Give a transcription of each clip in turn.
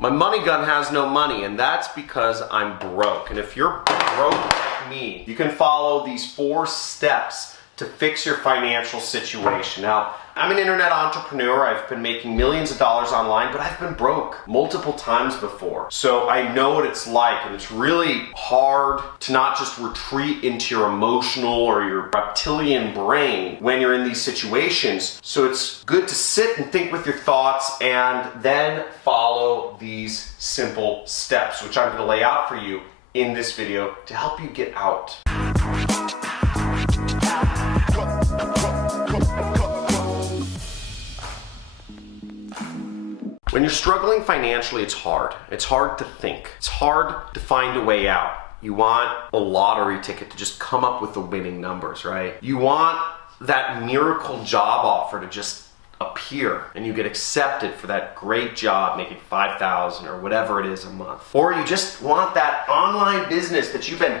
My money gun has no money, and that's because I'm broke. And if you're broke like me, you can follow these 4 steps to fix your financial situation. Now, I'm an internet entrepreneur. I've been making millions of dollars online, but I've been broke multiple times before. So I know what it's like, and it's really hard to not just retreat into your emotional or your reptilian brain when you're in these situations. So it's good to sit and think with your thoughts and then follow these simple steps, which I'm going to lay out for you in this video to help you get out. When you're struggling financially, it's hard. It's hard to think. It's hard to find a way out. You want a lottery ticket to just come up with the winning numbers, right? You want that miracle job offer to just appear and you get accepted for that great job making $5,000 or whatever it is a month. Or you just want that online business that you've been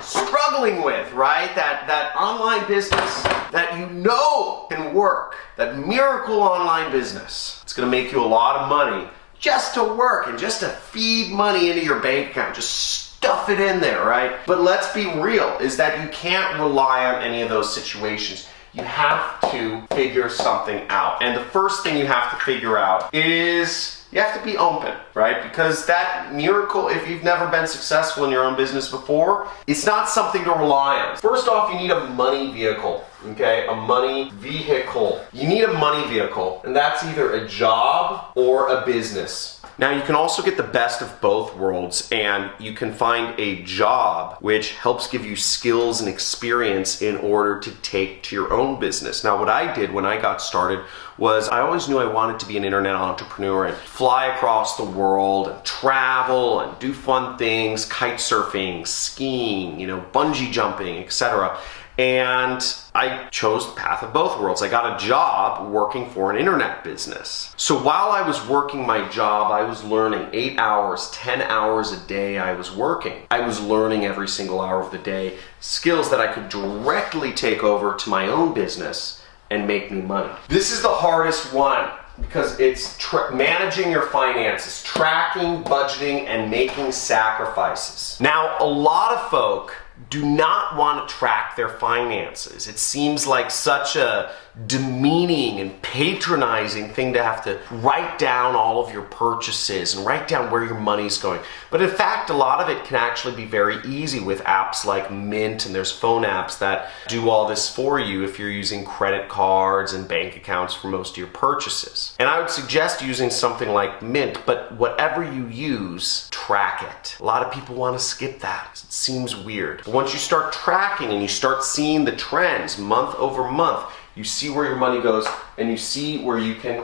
struggling with, right? That online business that you know can work, that miracle online business. It's gonna make you a lot of money just to work and just to feed money into your bank account, just stuff it in there, right? But let's be real, is that you can't rely on any of those situations. You have to figure something out. And the first thing you have to figure out is you have to be open, right? Because that miracle, if you've never been successful in your own business before, it's not something to rely on. First off, you need a money vehicle, okay? A money vehicle. You need a money vehicle, and that's either a job or a business. Now, you can also get the best of both worlds, and you can find a job which helps give you skills and experience in order to take to your own business. Now, what I did when I got started was I always knew I wanted to be an internet entrepreneur and fly across the world and travel and do fun things, kite surfing, skiing, bungee jumping, etc. And I chose the path of both worlds. I got a job working for an internet business. So while I was working my job, I was learning 8 hours, 10 hours a day I was working. I was learning every single hour of the day skills that I could directly take over to my own business and make me money. This is the hardest one because it's managing your finances, tracking, budgeting, and making sacrifices. Now, a lot of folk do not want to track their finances. It seems like such a demeaning and patronizing thing to have to write down all of your purchases and write down where your money's going. But in fact, a lot of it can actually be very easy with apps like Mint, and there's phone apps that do all this for you if you're using credit cards and bank accounts for most of your purchases. And I would suggest using something like Mint, but whatever you use, track it. A lot of people want to skip that. It seems weird. But once you start tracking and you start seeing the trends month over month, you see where your money goes and you see where you can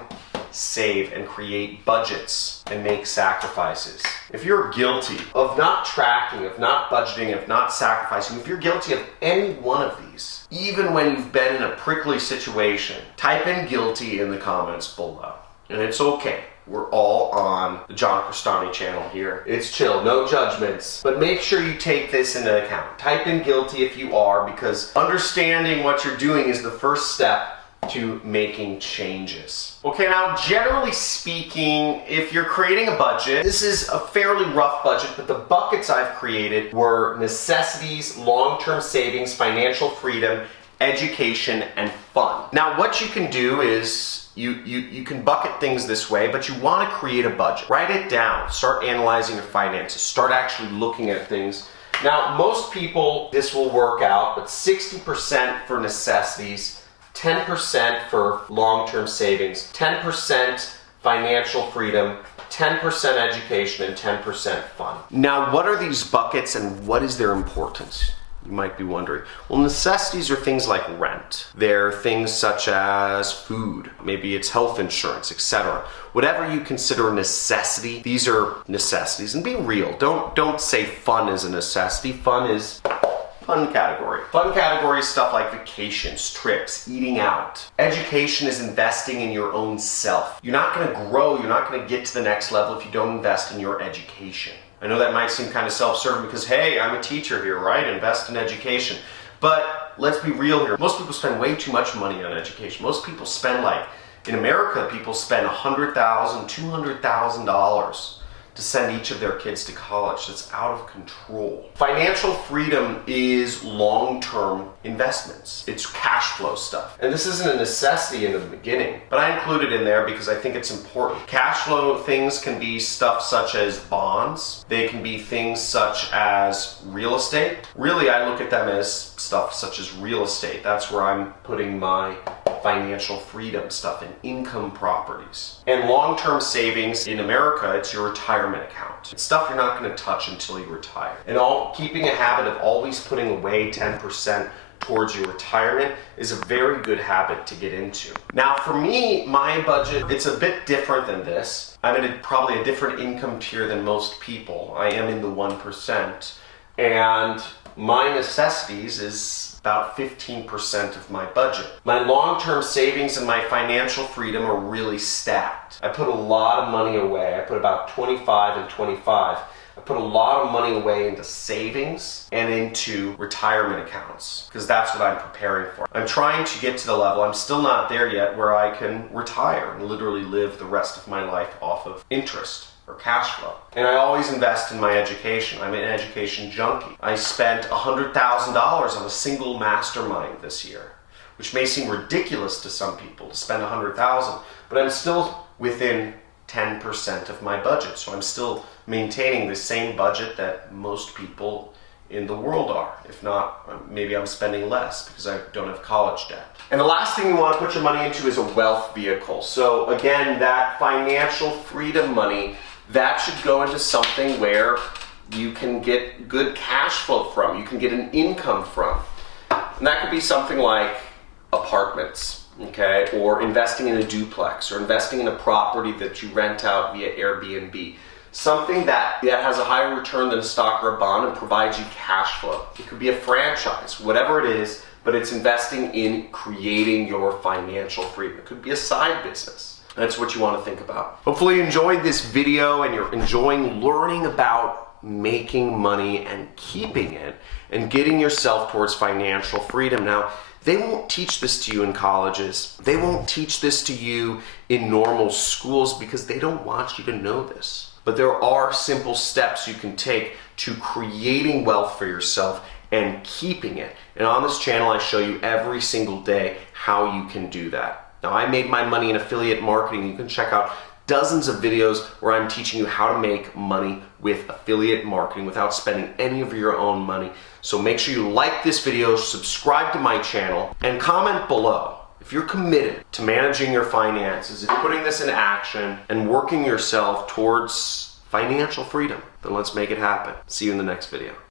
save and create budgets and make sacrifices. If you're guilty of not tracking, of not budgeting, of not sacrificing, if you're guilty of any one of these, even when you've been in a prickly situation, type in guilty in the comments below. And it's okay. We're all on the John Crestani channel here. It's chill, no judgments. But make sure you take this into account. Type in guilty if you are, because understanding what you're doing is the first step to making changes. Okay, now generally speaking, if you're creating a budget, this is a fairly rough budget, but the buckets I've created were necessities, long-term savings, financial freedom, education, and fun. Now what you can do is you can bucket things this way, but you want to create a budget. Write it down. Start analyzing your finances. Start actually looking at things. Now, most people, this will work out, but 60% for necessities, 10% for long-term savings, 10% financial freedom, 10% education, and 10% fun. Now, what are these buckets and what is their importance? You might be wondering. Well, necessities are things like rent. They're things such as food, maybe it's health insurance, etc. Whatever you consider a necessity, these are necessities. And be real, don't say fun is a necessity. Fun is fun category. Fun category is stuff like vacations, trips, eating out. Education is investing in your own self. You're not gonna grow, you're not gonna get to the next level if you don't invest in your education. I know that might seem kind of self-serving because, hey, I'm a teacher here, right? Invest in education. But let's be real here. Most people spend way too much money on education. Most people spend like In America, people spend $100,000, $200,000 to send each of their kids to college. That's out of control. Financial freedom is long-term investments. It's cash flow stuff. And this isn't a necessity in the beginning, but I include it in there because I think it's important. Cash flow things can be stuff such as bonds. They can be things such as real estate. Really, I look at them as stuff such as real estate. That's where I'm putting my financial freedom stuff in, income properties. And long-term savings in America, it's your retirement account. It's stuff you're not going to touch until you retire. And keeping a habit of always putting away 10% towards your retirement is a very good habit to get into. Now for me, my budget, it's a bit different than this. I'm in probably a different income tier than most people. I am in the 1%. And my necessities is about 15% of my budget. My long-term savings and my financial freedom are really stacked. I put a lot of money away. I put about 25 and 25. I put a lot of money away into savings and into retirement accounts because that's what I'm preparing for. I'm trying to get to the level, I'm still not there yet, where I can retire and literally live the rest of my life off of interest or cash flow. And I always invest in my education. I'm an education junkie. I spent $100,000 on a single mastermind this year, which may seem ridiculous to some people to spend $100,000, but I'm still within 10% of my budget. So I'm still maintaining the same budget that most people in the world are. If not, maybe I'm spending less because I don't have college debt. And the last thing you want to put your money into is a wealth vehicle. So again, that financial freedom money, that should go into something where you can get good cash flow from, you can get an income from. And that could be something like apartments, okay? Or investing in a duplex, or investing in a property that you rent out via Airbnb. Something that has a higher return than a stock or a bond and provides you cash flow. It could be a franchise, whatever it is, but it's investing in creating your financial freedom. It could be a side business. That's what you want to think about. Hopefully you enjoyed this video and you're enjoying learning about making money and keeping it and getting yourself towards financial freedom. Now, they won't teach this to you in colleges. They won't teach this to you in normal schools because they don't want you to know this. But there are simple steps you can take to creating wealth for yourself and keeping it. And on this channel, I show you every single day how you can do that. Now, I made my money in affiliate marketing. You can check out dozens of videos where I'm teaching you how to make money with affiliate marketing without spending any of your own money. So make sure you like this video, subscribe to my channel, and comment below. If you're committed to managing your finances, if you're putting this in action and working yourself towards financial freedom, then let's make it happen. See you in the next video.